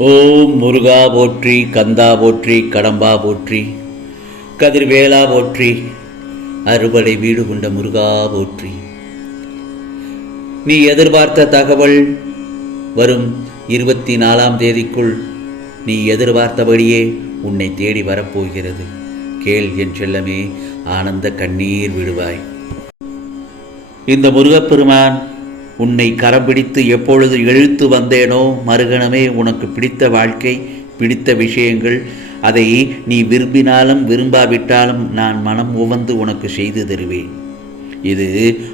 ஓம் முருகா போற்றி, கந்தா போற்றி, கடம்பா போற்றி, கதிர்வேலா போற்றி, அறுபடை வீடு கொண்ட முருகா போற்றி. நீ எதிர்பார்த்த தகவல் வரும் 24ஆம் தேதிக்குள் நீ எதிர்பார்த்தபடியே உன்னை தேடி வரப்போகிறது. கேள் என் செல்லமே, ஆனந்த கண்ணீர் விடுவாய். இந்த முருகப்பெருமான் உன்னை கரம் பிடித்து எப்பொழுது இழுத்து வந்தேனோ, மறுகணமே உனக்கு பிடித்த வாழ்க்கை, பிடித்த விஷயங்கள், அதை நீ விரும்பினாலும் விரும்பாவிட்டாலும் நான் மனம் உவந்து உனக்கு செய்து தருவேன். இது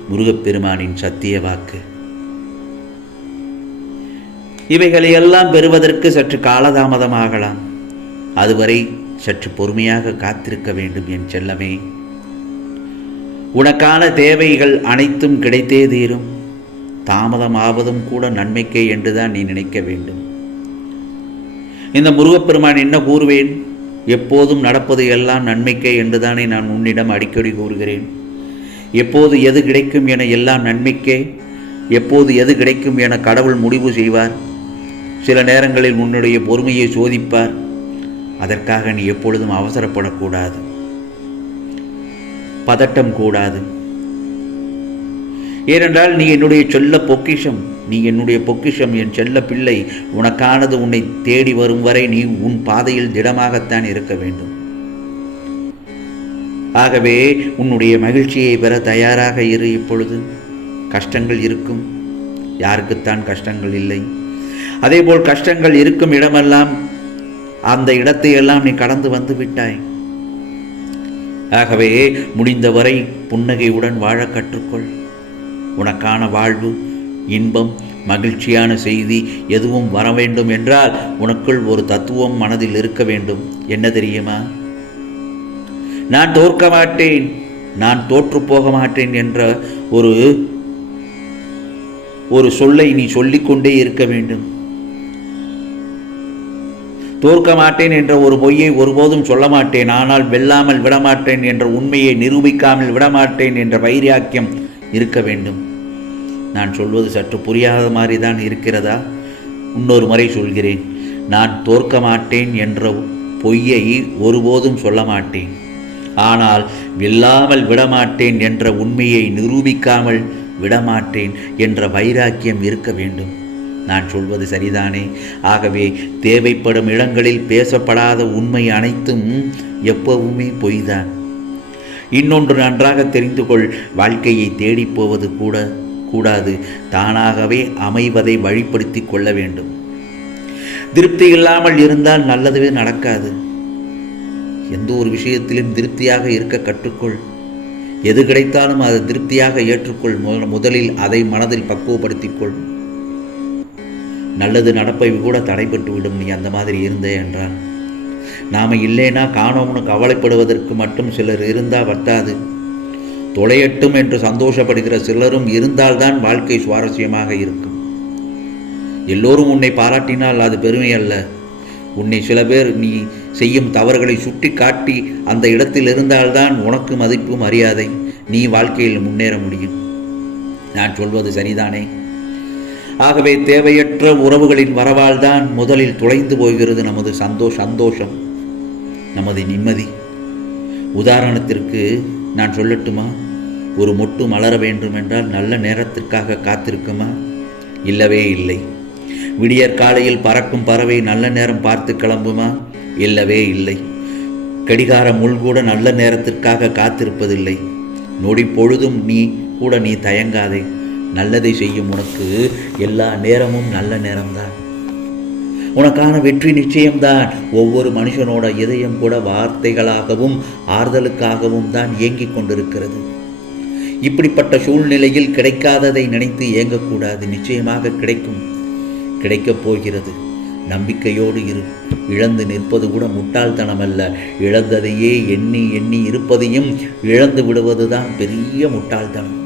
முருகப்பெருமானின் சத்திய வாக்கு. இவைகளை எல்லாம் பெறுவதற்கு சற்று காலதாமதமாகலாம். அதுவரை சற்று பொறுமையாக காத்திருக்க வேண்டும் என் செல்லமே. உனக்கான தேவைகள் அனைத்தும் கிடைத்தே தீரும். தாமதமாவதும் கூட நன்மைக்கே என்றுதான் நீ நினைக்க வேண்டும். இந்த முருகப்பெருமான் என்ன கூறுவேன்? எப்போதும் நடப்பது எல்லாம் நன்மைக்கே என்றுதானே நான் உன்னிடம் அடிக்கடி கூறுகிறேன். எப்போது எது கிடைக்கும் என எல்லாம் நன்மைக்கே, எப்போது எது கிடைக்கும் என கடவுள் முடிவு செய்வார். சில நேரங்களில் உன்னுடைய பொறுமையை சோதிப்பார். அதற்காக நீ எப்பொழுதும் அவசரப்படக்கூடாது, பதட்டம் கூடாது. ஏனென்றால் நீ என்னுடைய செல்ல பொக்கிஷம், நீ என்னுடைய பொக்கிஷம், என் செல்ல பிள்ளை. உனக்கானது உன்னை தேடி வரும் வரை நீ உன் பாதையில் திடமாகத்தான் இருக்க வேண்டும். ஆகவே உன்னுடைய மகிழ்ச்சியை பெற தயாராக இரு. இப்பொழுது கஷ்டங்கள் இருக்கும், யாருக்குத்தான் கஷ்டங்கள் இல்லை? அதேபோல் கஷ்டங்கள் இருக்கும் இடமெல்லாம் அந்த இடத்தை எல்லாம் நீ கடந்து வந்து விட்டாய். ஆகவே முடிந்தவரை புன்னகையுடன் வாழ கற்றுக்கொள். உனக்கான வாழ்வு, இன்பம், மகிழ்ச்சியான செய்தி எதுவும் வர வேண்டும் என்றால் உனக்குள் ஒரு தத்துவம் மனதில் இருக்க வேண்டும். என்ன தெரியுமா? நான் தோற்க மாட்டேன், நான் தோற்று போக மாட்டேன் என்ற ஒரு சொல்லை நீ சொல்லிக்கொண்டே இருக்க வேண்டும். தோற்க மாட்டேன் என்ற ஒரு பொய்யை ஒருபோதும் சொல்ல மாட்டேன், ஆனால் வெல்லாமல் விடமாட்டேன் என்ற உண்மையை நிரூபிக்காமல் விடமாட்டேன் என்ற வைராக்கியம் இருக்க வேண்டும். நான் சொல்வது சற்று புரியாத மாதிரி தான் இருக்கிறதா? இன்னொரு முறை சொல்கிறேன். நான் தோற்க மாட்டேன் என்ற பொய்யை ஒருபோதும் சொல்ல மாட்டேன், ஆனால் வெல்லாமல் விடமாட்டேன் என்ற உண்மையை நிரூபிக்காமல் விடமாட்டேன் என்ற வைராக்கியம் இருக்க வேண்டும். நான் சொல்வது சரிதானே? ஆகவே தேவைப்படும் இடங்களில் பேசப்படாத உண்மை அனைத்தும் எப்பவுமே பொய்தான். இன்னொன்று நன்றாக தெரிந்து கொள். வாழ்க்கையை தேடிப்போவது கூடாது, தானாகவே அமைவதை வழிப்படுத்தி கொள்ள வேண்டும். திருப்தி இல்லாமல் இருந்தால் நல்லதுவே நடக்காது. எந்த ஒரு விஷயத்திலும் திருப்தியாக இருக்க கற்றுக்கொள். எது கிடைத்தாலும் அதை திருப்தியாக ஏற்றுக்கொள். முதலில் அதை மனதில் பக்குவப்படுத்திக்கொள். நல்லது நடப்பை கூட தடைபட்டு விடும் நீ அந்த மாதிரி இருந்தே என்றால். நாம் இல்லைனா காணோம்னு கவலைப்படுவதற்கு மட்டும் சிலர் இருந்தால் வட்டாது. தொலையட்டும் என்று சந்தோஷப்படுகிற சிலரும் இருந்தால்தான் வாழ்க்கை சுவாரஸ்யமாக இருக்கும். எல்லோரும் உன்னை பாராட்டினால் அது பெருமை அல்ல. உன்னை சில பேர் நீ செய்யும் தவறுகளை சுட்டி காட்டி அந்த இடத்தில் இருந்தால்தான் உனக்கு மதிப்பு, மரியாதை. நீ வாழ்க்கையில் முன்னேற முடியும். நான் சொல்வது சரிதானே? ஆகவே தேவையற்ற உறவுகளின் வரவால்தான் முதலில் தொலைந்து போகிறது நமது சந்தோஷம், நமது நிம்மதி. உதாரணத்திற்கு நான் சொல்லட்டுமா? ஒரு மொட்டு மலர வேண்டும் என்றால் நல்ல நேரத்திற்காக காத்திருக்குமா? இல்லவே இல்லை. விடியற்காலையில் பறக்கும் பறவை நல்ல நேரம் பார்த்து கிளம்புமா? இல்லவே இல்லை. கடிகார முள் கூட நல்ல நேரத்திற்காக காத்திருப்பதில்லை. நொடி பொழுதும் நீ தயங்காதே. நல்லதை செய்யும் உனக்கு எல்லா நேரமும் நல்ல நேரம்தான். உனக்கான வெற்றி நிச்சயம்தான். ஒவ்வொரு மனுஷனோட இதயம் கூட வார்த்தைகளாகவும் ஆறுதலுக்காகவும் தான் இயங்கிக் கொண்டிருக்கிறது. இப்படிப்பட்ட சூழ்நிலையில் கிடைக்காததை நினைத்து ஏங்கக்கூடாது. நிச்சயமாக கிடைக்கும், கிடைக்கப் போகிறது. நம்பிக்கையோடு இரு. இழந்து நிற்பது கூட முட்டாள்தனம் அல்ல. இழந்ததையே எண்ணி எண்ணி இருப்பதையும் இழந்து விடுவதுதான் பெரிய முட்டாள்தனம்.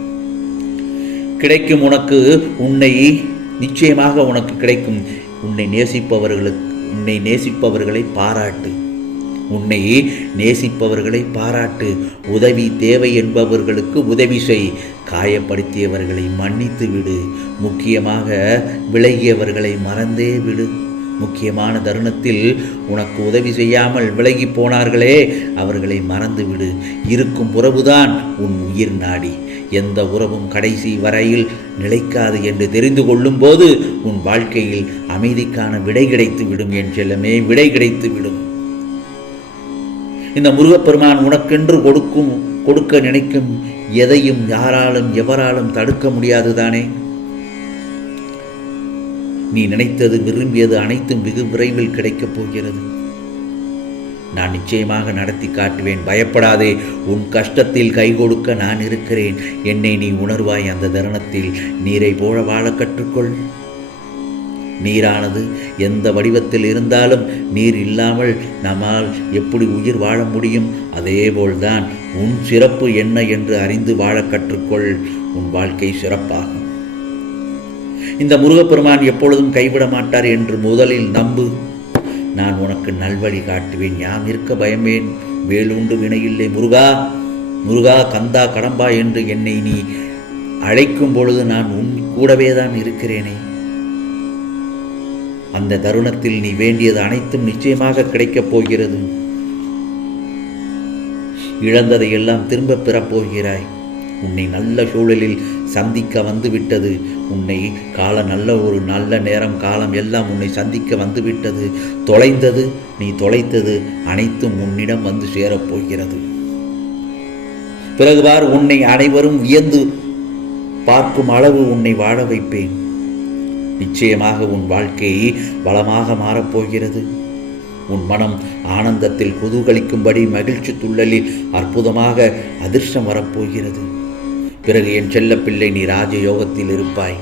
கிடைக்கும் உனக்கு, நிச்சயமாக உனக்கு கிடைக்கும். உன்னை நேசிப்பவர்களை பாராட்டு. உன்னை நேசிப்பவர்களை பாராட்டு. உதவி தேவை என்பவர்களுக்கு உதவி செய். காயப்படுத்தியவர்களை மன்னித்து விடு. முக்கியமாக விலகியவர்களை மறந்தே விடு. முக்கியமான தருணத்தில் உனக்கு உதவி செய்யாமல் விலகி போனார்களே, அவர்களை மறந்துவிடு. இருக்கும் உறவுதான் உன் உயிர் நாடி. எந்த உறவும் கடைசி வரையில் நிலைக்காது என்று தெரிந்து கொள்ளும் போது உன் வாழ்க்கையில் அமைதிக்கான விடை கிடைத்து விடும். என் செல்லமே, விடை கிடைத்து விடும். இந்த முருகப்பெருமான் உனக்கென்று கொடுக்க நினைக்கும் எதையும் யாராலும் எவராலும் தடுக்க முடியாதுதானே. நீ நினைத்தது, விரும்பியது அனைத்தும் வெகு விரைவில் கிடைக்கப் போகிறது. நான் நிச்சயமாக நடத்தி காட்டுவேன். பயப்படாதே. உன் கஷ்டத்தில் கை கொடுக்க நான் இருக்கிறேன். என்னை நீ உணர்வாய். அந்த தருணத்தில் நீரை போல வாழ கற்றுக்கொள். நீரானது எந்த வடிவத்தில் இருந்தாலும் நீர் இல்லாமல் நம்மால் எப்படி உயிர் வாழ முடியும்? அதேபோல்தான் உன் சிறப்பு என்ன என்று அறிந்து வாழ கற்றுக்கொள். உன் வாழ்க்கை சிறப்பாகும். இந்த முருகப்பெருமான் எப்பொழுதும் கைவிட மாட்டார் என்று முதலில் நம்பு. நான் உனக்கு நல்வழி காட்டுவேன். யாம் இருக்க பயமேன், வேலுண்டு வினையில்லை. முருகா, முருகா, கந்தா, கடம்பா என்று என்னை நீ அழைக்கும் பொழுது நான் உன் கூடவே தான் இருக்கிறேனே. அந்த தருணத்தில் நீ வேண்டியது அனைத்தும் நிச்சயமாக கிடைக்கப் போகிறது. இழந்ததை எல்லாம் திரும்ப பெறப்போகிறாய். உன்னை நல்ல சூழலில் சந்திக்க வந்துவிட்டது. உன்னை ஒரு நல்ல நேரம் காலம் எல்லாம் உன்னை சந்திக்க வந்துவிட்டது. தொலைந்தது, நீ தொலைத்தது அனைத்தும் உன்னிடம் வந்து சேரப்போகிறது. பிறகு பார், உன்னை அனைவரும் வியந்து பார்க்கும் அளவு உன்னை வாழ வைப்பேன். நிச்சயமாக உன் வாழ்க்கை வளமாக மாறப்போகிறது. உன் மனம் ஆனந்தத்தில் குதூகலிக்கும்படி மகிழ்ச்சி துள்ளலில் அற்புதமாக அதிர்ஷ்டம் வரப்போகிறது. பிறகு என் செல்ல பிள்ளை, நீ ராஜயோகத்தில் இருப்பாய்.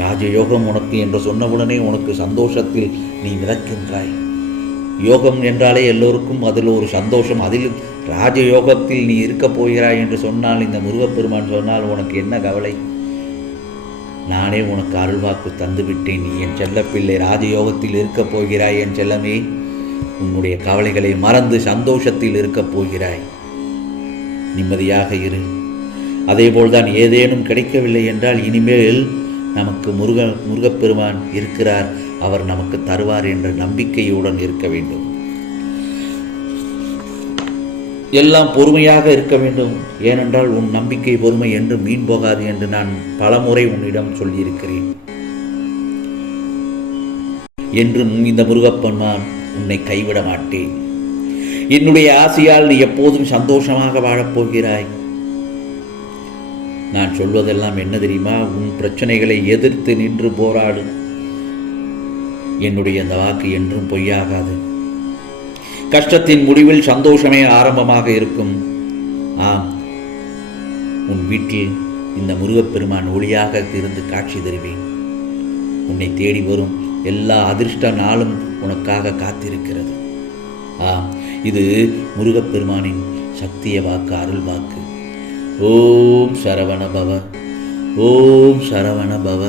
ராஜயோகம் உனக்கு என்று சொன்னவுடனே உனக்கு சந்தோஷத்தில் நீ மிதக்கின்றாய். யோகம் என்றாலே எல்லோருக்கும் அதில் ஒரு சந்தோஷம். அதிலும் ராஜயோகத்தில் நீ இருக்கப் போகிறாய் என்று சொன்னால், இந்த முருகப்பெருமான் சொன்னால் உனக்கு என்ன கவலை? நானே உனக்கு அருள்வாக்கு தந்துவிட்டேன். நீ என் செல்லப்பிள்ளை ராஜயோகத்தில் இருக்கப் போகிறாய். என் செல்லமே, உன்னுடைய கவலைகளை மறந்து சந்தோஷத்தில் இருக்கப் போகிறாய். நிம்மதியாக இரு. அதேபோல்தான் ஏதேனும் கிடைக்கவில்லை என்றால் இனிமேல் நமக்கு முருகப்பெருமான் இருக்கிறார், அவர் நமக்கு தருவார் என்ற நம்பிக்கையுடன் இருக்க வேண்டும். எல்லாம் பொறுமையாக இருக்க வேண்டும். ஏனென்றால் உன் நம்பிக்கை பொறுமை என்று மீன் போகாது என்று நான் பலமுறை உன்னிடம் சொல்லியிருக்கிறேன். என்றும் இந்த முருகப்பெருமான் உன்னை கைவிட மாட்டேன். என்னுடைய ஆசையால் நீ எப்போதும் சந்தோஷமாக வாழப்போகிறாய். நான் சொல்வதெல்லாம் என்ன தெரியுமா? உன் பிரச்சனைகளை எதிர்த்து நின்று போராடு. என்னுடைய அந்த வாக்கு என்றும் பொய்யாகாது. கஷ்டத்தின் முடிவில் சந்தோஷமே ஆரம்பமாக இருக்கும். ஆம், உன் வீட்டில் இந்த முருகப்பெருமான் ஒளியாக இருந்து காட்சி தருவேன். உன்னை தேடி வரும் எல்லா அதிர்ஷ்ட நாளும் உனக்காக காத்திருக்கிறது. ஆம், இது முருகப்பெருமானின் சத்திய வாக்கு, அருள் வாக்கு. ஓம் சரவண பவ, ஓம் சரவண பவ.